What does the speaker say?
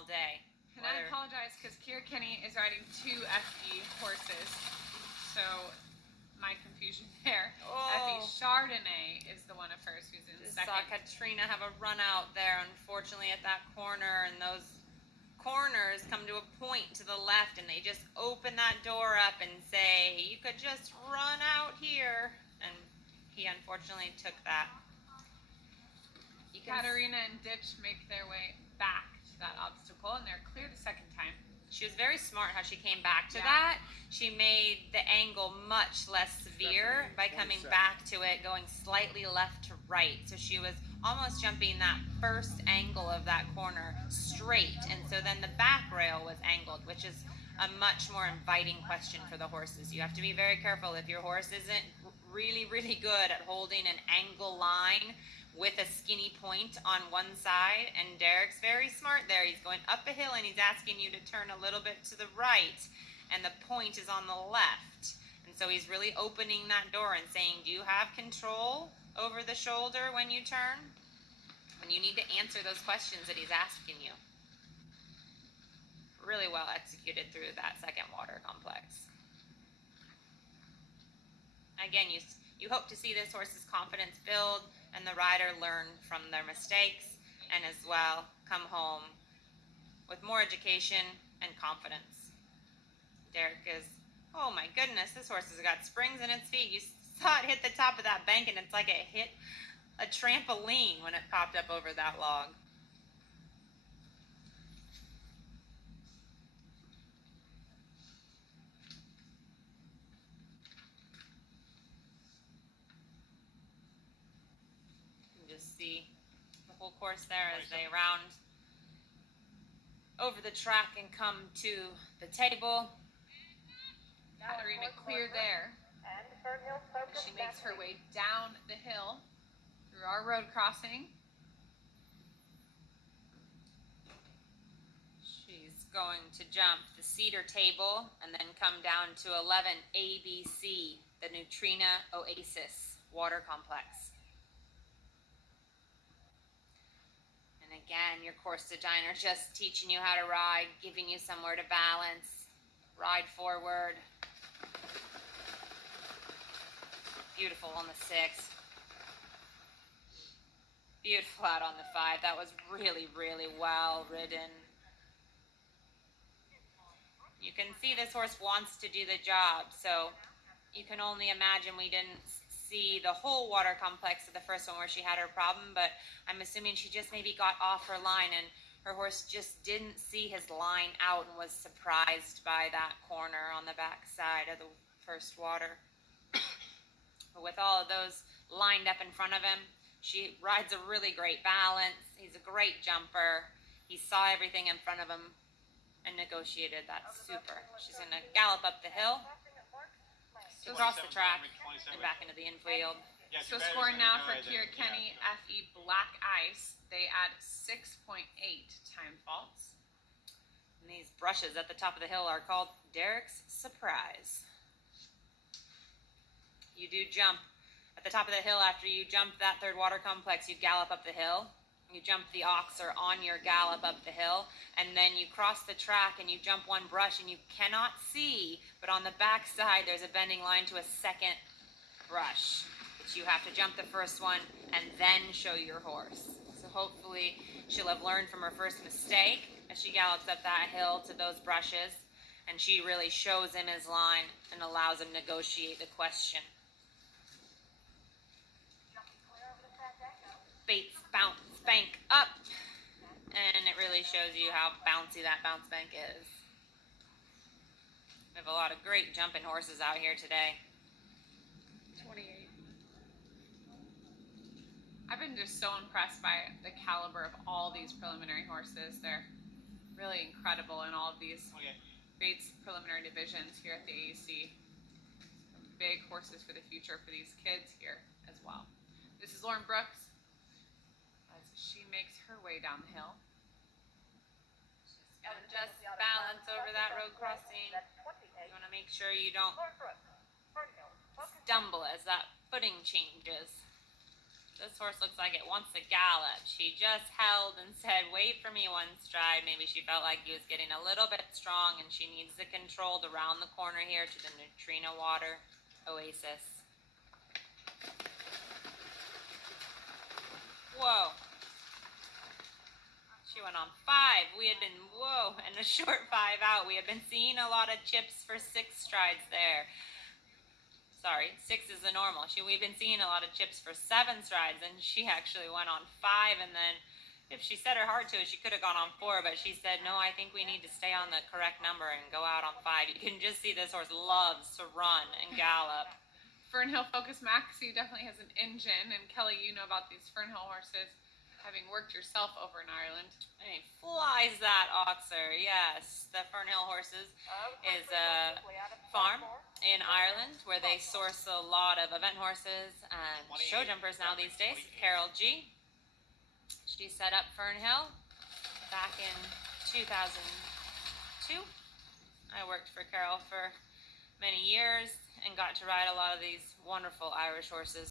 all day. And I apologize because Kiera Kenny is riding 2 FE horses, so my confusion there. FE Chardonnay is the one of hers who's in Just second. saw Katrina have a run out there, unfortunately, at that corner, and those corners come to a point to the left, and they just open that door up and say, you could just run out here, and he unfortunately took that. Katarina and Ditch make their way back to that obstacle, and they're clear the second time. She was very smart how she came back to that. She made the angle much less severe by coming back to it, going slightly left to right. So she was almost jumping that first angle of that corner straight. And so then the back rail was angled, which is a much more inviting question for the horses. You have to be very careful if your horse isn't really, really good at holding an angle line with a skinny point on one side, and Derek's very smart there. He's going up a hill and he's asking you to turn a little bit to the right, and the point is on the left. And so he's really opening that door and saying, do you have control over the shoulder when you turn? And you need to answer those questions that he's asking you. Really well executed through that second water complex. Again, you hope to see this horse's confidence build and the rider learn from their mistakes, and as well come home with more education and confidence. Derek is, oh my goodness, this horse has got springs in its feet. You saw it hit the top of that bank, and it's like it hit a trampoline when it popped up over that log. Just see the whole course there as they round over the track and come to the table. Katarina clear there. She makes her way down the hill through our road crossing. She's going to jump the cedar table and then come down to 11 ABC, the Neutrina Oasis water complex. And again, your course designer just teaching you how to ride, giving you somewhere to balance, ride forward. Beautiful on the 6. Beautiful out on the 5. That was really, really well ridden. You can see this horse wants to do the job, so you can only imagine we didn't see the whole water complex of the first one where she had her problem, but I'm assuming she just maybe got off her line and her horse just didn't see his line out and was surprised by that corner on the back side of the first water. But with all of those lined up in front of him, she rides a really great balance. He's a great jumper. He saw everything in front of him and negotiated that super. She's going to gallop up the hill, across the track, and back into the infield. So scoring now for Kiera Kenny, FE Black Ice. They add 6.8 time faults. And these brushes at the top of the hill are called Derek's Surprise. You do jump at the top of the hill. After you jump that third water complex, you gallop up the hill. You jump the oxer on your gallop up the hill, and then you cross the track and you jump one brush and you cannot see, but on the back side there's a bending line to a second brush. But you have to jump the first one and then show your horse. So hopefully she'll have learned from her first mistake as she gallops up that hill to those brushes, and she really shows him his line and allows him to negotiate the question. Bates bounce bank up, and it really shows you how bouncy that bounce bank is. We have a lot of great jumping horses out here today. 28. I've been just so impressed by the caliber of all these preliminary horses. They're really incredible in all of these Bates preliminary divisions here at the AEC. Some big horses for the future for these kids here as well. This is Lauren Brooks as she makes her way down the hill. She's going to just balance over that road crossing. You want to make sure you don't stumble as that footing changes. This horse looks like it wants to gallop. She just held and said, wait for me one stride. Maybe she felt like he was getting a little bit strong and she needs the control around the corner here to the Neutrino Water Oasis. Whoa. She went on 5. We had been, whoa, and a short 5 out. We had been seeing a lot of chips for 6 strides there. Sorry, 6 is the normal. We've been seeing a lot of chips for 7 strides, and she actually went on 5, and then if she set her heart to it, she could have gone on 4, but she said, no, I think we need to stay on the correct number and go out on 5. You can just see this horse loves to run and gallop. Fernhill Focus Maxie definitely has an engine, and Kelly, you know about these Fernhill horses, having worked yourself over in Ireland. And he flies that oxer, yes. The Fernhill Horses is a farm in Ireland where they source a lot of event horses and show jumpers now these days. Carol G. She set up Fernhill back in 2002. I worked for Carol for many years and got to ride a lot of these wonderful Irish horses.